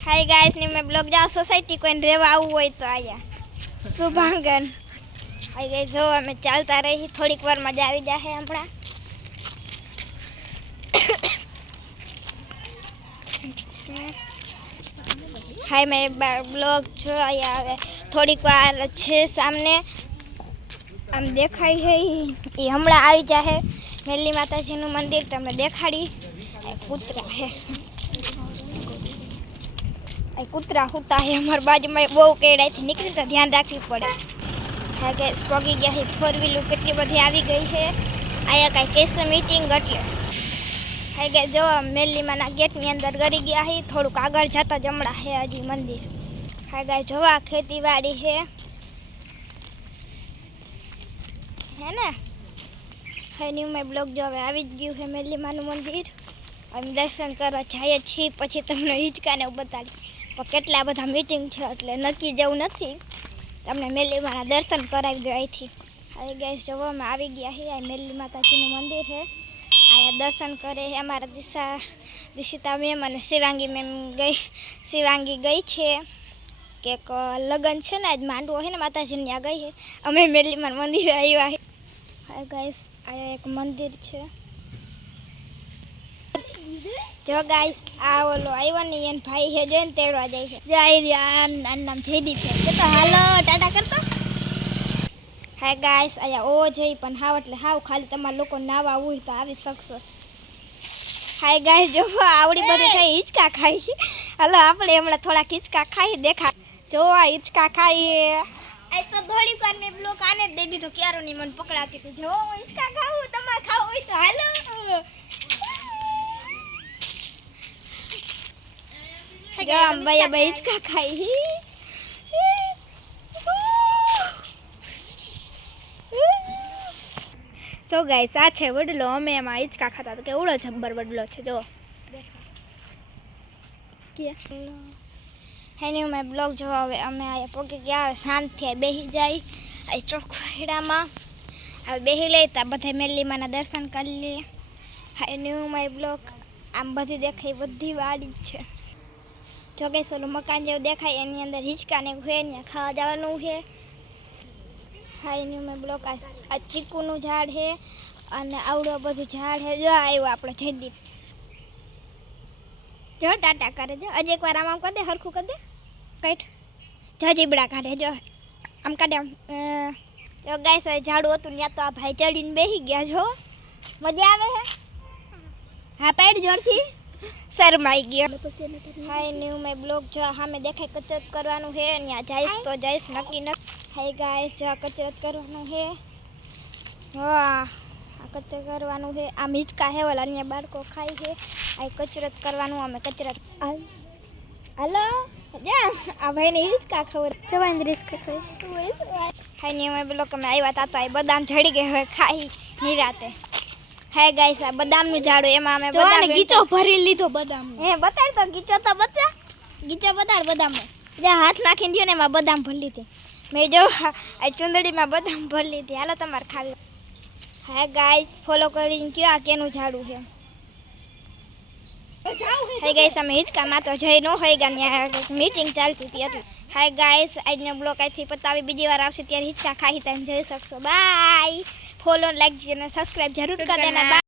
Hi guys ने मैं blog जाओ सोसाइटी कोई रेवा आવું હોય તો આયા શુભાંગન હાય ગાइस જો અમે ચાલતા રહી થોડીક વાર મજા આવી જાહે હમણા हाय मैं ब्लॉग जो आया है थोड़ीक वार छे सामने आम देखाई है ये हमला आई जाए मेली माताजी नु मंदिर तमने देखाड़ी कूतरा है कूतरा होता है हमारे बाजू में बहु केड़ा थी निकली तो ध्यान रखवी पड़े है गैस पगी गया है 4 व्हीलर केटली बधी आई गई है आया कई केस मीटिंग એટલે है गैस जो मेली माना गेट ની અંદર ગરી ગયા है થોડું આગળ જતા જમણા है હજી મંદિર है गैस જોવા ખેતીવાડી है ना है न्यू में ब्लॉग जो હવે આવી ગયું है मेली માનું મંદિર અમે દર્શન કરવા જઈએ છીએ પછી તમને હિંચકાને બતાડી પણ કેટલા બધા મીટિંગ છે એટલે નક્કી જવું નથી તમને મેલી માના દર્શન કરાવી દો અહીંથી હવે ગાઈસ જો અમે આવી ગયા છીએ આ મેલી માતાજીનું મંદિર છે आया दर्शन करे है हमारा दिशिता मैम और शिवांगी मैम गई है के लगन है आज मांडवो है माताजी ने गई है अमे मेली में मंदिर आया है हाय गाइस आया एक मंदिर है जो गाइस आ ओलो आयो नहीं एन भाई है जो तेड़वा जाए है जाय नाम जयदीप है तो हालो टाटा करतो हाय गाइस आया ओ जई पण हाव એટલે હાવ ખાલી તમાર લોકો નાવા હોય તો આવી શકશો हाय गाइस जो आवड़ी बधी થઈ હિચકા ખાઈ હાલો આપણે હમણાં થોડા હિચકા ખાઈ દેખા જો આ હિચકા ખાઈ આ તો થોડી વાર મે બ્લોક આને દે દીધું ક્યારો ની મન પકડાતી કે જો હિચકા ખાવું તમાર ખાવ હોય તો હાલો ગમ ભાઈ ભાઈ હિચકા ખાઈ जो गाइस आ छे वडलो अमे एमां हिचका खाता तो केवड़ो जब्बर वडलो छे जो के है न्यू मैं ब्लॉग जो हवे अमे आया पोके गया शांत थी बेही जाई आ चोखड़ामां हवे बेही लेता बधे मेली माना दर्शन कर ली है न्यू मैं ब्लॉग आम बधी देखाई बधी वाड़ी छे जो गाइस ओलो मकान जेवुं देखाय एनी अंदर हिचका ने है ने खावा जवानुं है हाय न्यू में ब्लॉक आ चीकूनु झाड़ है अने आवड़ो बधु झाड़ है जो आयो आपणो जयदीप जो टाटा करे जो अज एक बार आम कर दे हरखू कर दे कट जो जीबड़ा काढे जो आम काढे जो गाइस झाड़ू हतुं न्या तो आ भाई चढ़ीने बेही गया जो मजा आवे है हाँ पेड़ जोरथी शरमाई गया हाय न्यू में ब्लॉग जो हमें देखाय कसरत करवानुं है न्या जाइस तो जाइस नक्की न हाय गाइस जो कसरत करवानुं है वाह कसरत करवानुं है आ हिचका है वाला न्या बाळको खाई है आ कसरत करवानुं हमें कसरत हेलो जा आ भाई ने हिचका खबर जवान रिस्क खाई हाय न्यू में ब्लॉग में आव्या ता तो आ बदाम झड़ी गए है खाई निराते हाय गाइस आ बदाम नु झाड़ो एमा में बदाम गीचो भरी लीधो बदाम हे बताड़ तो गीचो तो बता गीचो बताड़ बदाम में जा हाथ नाखी दियो ने में बदाम भर लीधी मैं जो आ चुंदड़ी में बदाम भर लीधी हालो तमार खावी हाय गाइस फॉलो करीने क्यों आ केनु झाड़ू है हाय गाइस हम हिचका मा तो जई नो होई गन्या मीटिंग चलती थी એટલે हाय गाइस आज नो ब्लॉग आथी पतावी बीजी वार आवशे त्यारे हिचका खाई तने जई શકશો बाय फॉलो लाइक सब्सक्राइब जरूर कर देना।